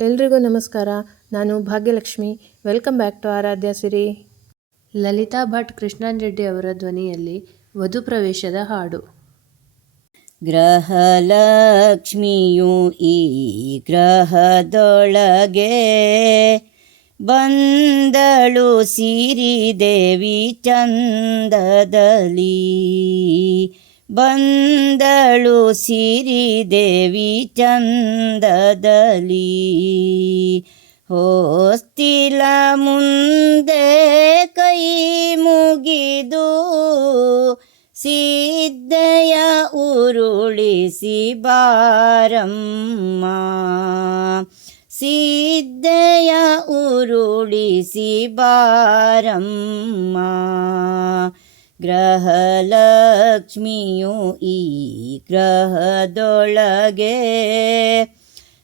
ಎಲ್ರಿಗೂ ನಮಸ್ಕಾರ. ನಾನು Bhagyalakshmi. Welcome back to Aradhya Siri. Lalitha Bhat Krishnan Reddy ಅವರ ಧ್ವನಿಯಲ್ಲಿ ವಧು ಪ್ರವೇಶದ ಹಾಡು. ಗ್ರಹಲಕ್ಷ್ಮಿಯು ಈ ಗ್ರಹದೊಳಗೆ ಬಂದಳು ಸಿರಿದೇವಿ ಚಂದದಲ್ಲಿ. ಬಂದಳು ಸಿರಿದೇವಿ ಚಂದದಲಿ ಹೋಸ್ತಿಲ ಮುಂದೆ ಕೈ ಮುಗಿದು ಸಿದ್ಧಯ ಉರುಳಿಸಿ ಬಾರಮ್ಮ. ಸಿದ್ಧಯ ಉರುಳಿಸಿ ಬಾರಮ್ಮ. ಗ್ರಹಲಕ್ಷ್ಮಿಯು ಈ ಗ್ರಹದೊಳಗೆ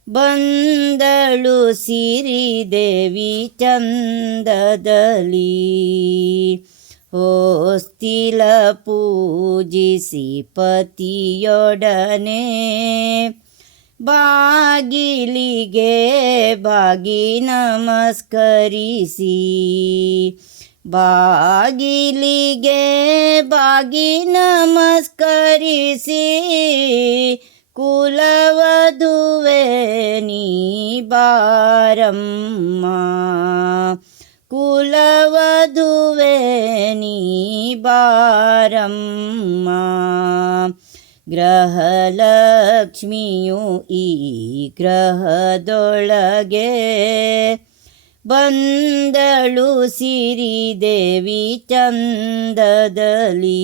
ಬಂದಳು ಸಿರಿದೇವಿ ಚಂದದಲ್ಲಿ. ಹೋಸ್ತಿಲ ಪೂಜಿಸಿ ಪತಿಯೊಡನೆ. ಬಾಗಿಲಿಗೆ ಬಾಗಿ ನಮಸ್ಕರಿಸಿ. ಬಾಗಿಲಿಗೆ ಬಾಗಿ ನಮಸ್ಕರಿಸಿ ಕುಲವಧುವೆ ನೀ ಬಾರಮ್ಮ. ಕುಲವಧುವೆ ನೀ ಬಾರಮ್ಮ. ಗ್ರಹಲಕ್ಷ್ಮಿಯು ಈ ಗ್ರಹದೊಳಗೆ ಬಂದಳು ಸಿರಿದೇವಿ ಚಂದದಲಿ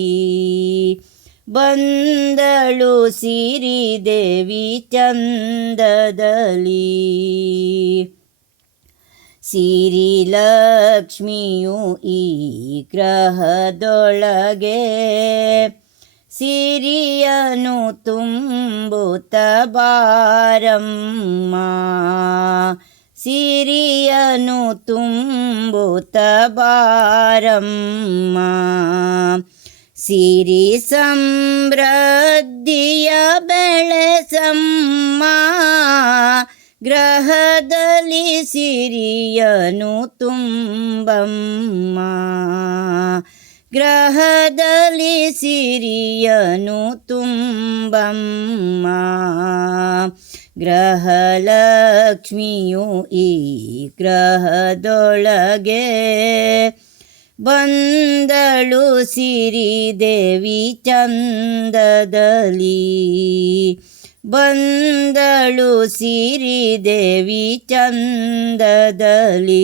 ಬಂದಳು ಸಿರಿದೇವಿ ಚಂದದಲ್ಲಿ. ಸಿರಿಲಕ್ಷ್ಮಿಯು ಈ ಗ್ರಹದೊಳಗೆ ಸಿರಿಯನು ತುಂಬುತ್ತ ಬಾರಮ್ಮ. ಸಿರಿಯನು ತುಂಬುತ ಬಾರಮ್ಮ. ಸಿರಿ ಸಮೃದ್ಧಿಯ ಬೆಳೆಸಮ್ಮ ಗ್ರಹದಲ್ಲಿ ಸಿರಿಯನು ತುಂಬಮ್ಮ. ಗ್ರಹದಲ್ಲಿ ಸಿರಿಯನು ತುಂಬಮ್ಮ. ಗ್ರಹಲಕ್ಷ್ಮಿಯು ಈ ಗ್ರಹದೊಳಗೆ ಬಂದಳು ಸಿರಿದೇವಿ ಚಂದದಲ್ಲಿ. ಬಂದಳು ಸಿರಿದೇವಿ ಚಂದದಲ್ಲಿ.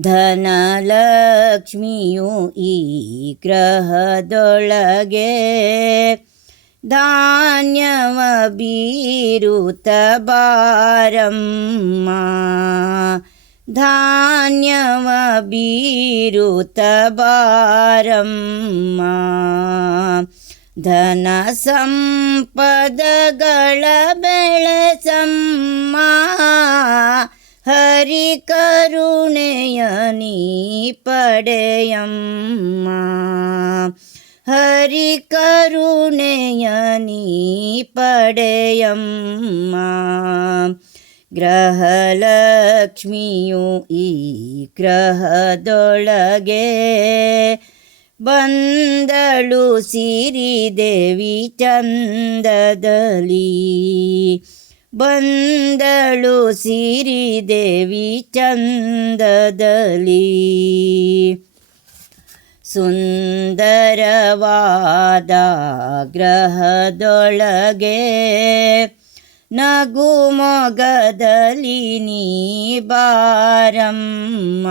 ಧನಲಕ್ಷ್ಮಿಯು ಈ ಗ್ರಹದೊಳಗೆ ಧಾನ್ಯವ ಬೀರುತ್ತ ಬಾರಮ್ಮ ಧಾನ್ಯವ ಬೀರುತ್ತ ಬಾರಮ್ಮ ಧನ ಸಂಪದಗಳ ಬೆಳೆಸಮ್ಮ ಹರಿ ಕರುಣೆಯ ನೀ ಪಡೆಯಮ್ಮ ಹರಿ ಕರುಣೆಯ ನೀ ಪಡೆಯಮ್ಮ. ಗ್ರಹಲಕ್ಷ್ಮಿಯು ಈ ಗ್ರಹದೊಳಗೆ ಬಂದಳು ಸಿರಿದೇವಿ ಚಂದದಲ್ಲಿ. ಬಂದಳು ಸಿರಿದೇವಿ ಚಂದದಲ್ಲಿ. ಸುಂದರವಾದ ಗ್ರಹದೊಳಗೆ ನಗು ಮೊಗದಲ್ಲಿ ನೀ ಬಾರಮ್ಮ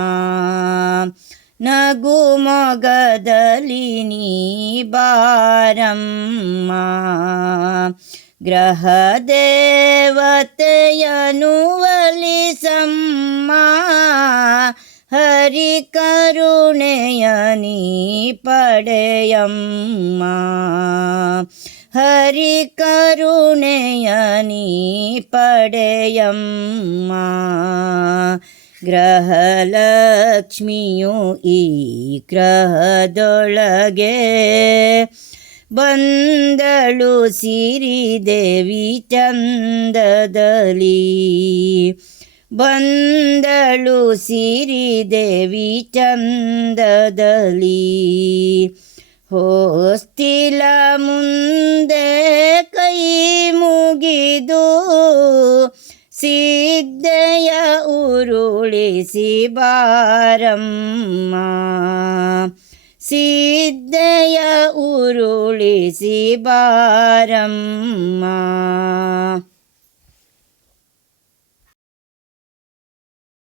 ನಗು ಮೊಗದಲ್ಲಿ ನೀ ಬಾರಮ್ಮ ಗ್ರಹ ದೇವತೆಯನು ಹರಿ ಕರುಣೆಯ ನೀ ಪಡೆಯಮ್ಮ ಹರಿ ಕರುಣೆಯ ನೀ ಪಡೆಯಮ್ಮ ಗ್ರಹಲಕ್ಷ್ಮಿಯು ಈ ಗ್ರಹದೊಳಗೆ ಬಂದಳು ಸಿರಿ ದೇವಿ ಚಂದದಲ್ಲಿ ಹೋಸ್ತಿಲ ಮುಂದೆ ಕೈ ಮುಗಿದು ಸಿದ್ಧೆಯ ಉರುಳಿಸಿ ಬಾರಮ್ಮ. ಸಿದ್ಧೆಯ ಉರುಳಿಸಿ ಬಾರಮ್ಮ.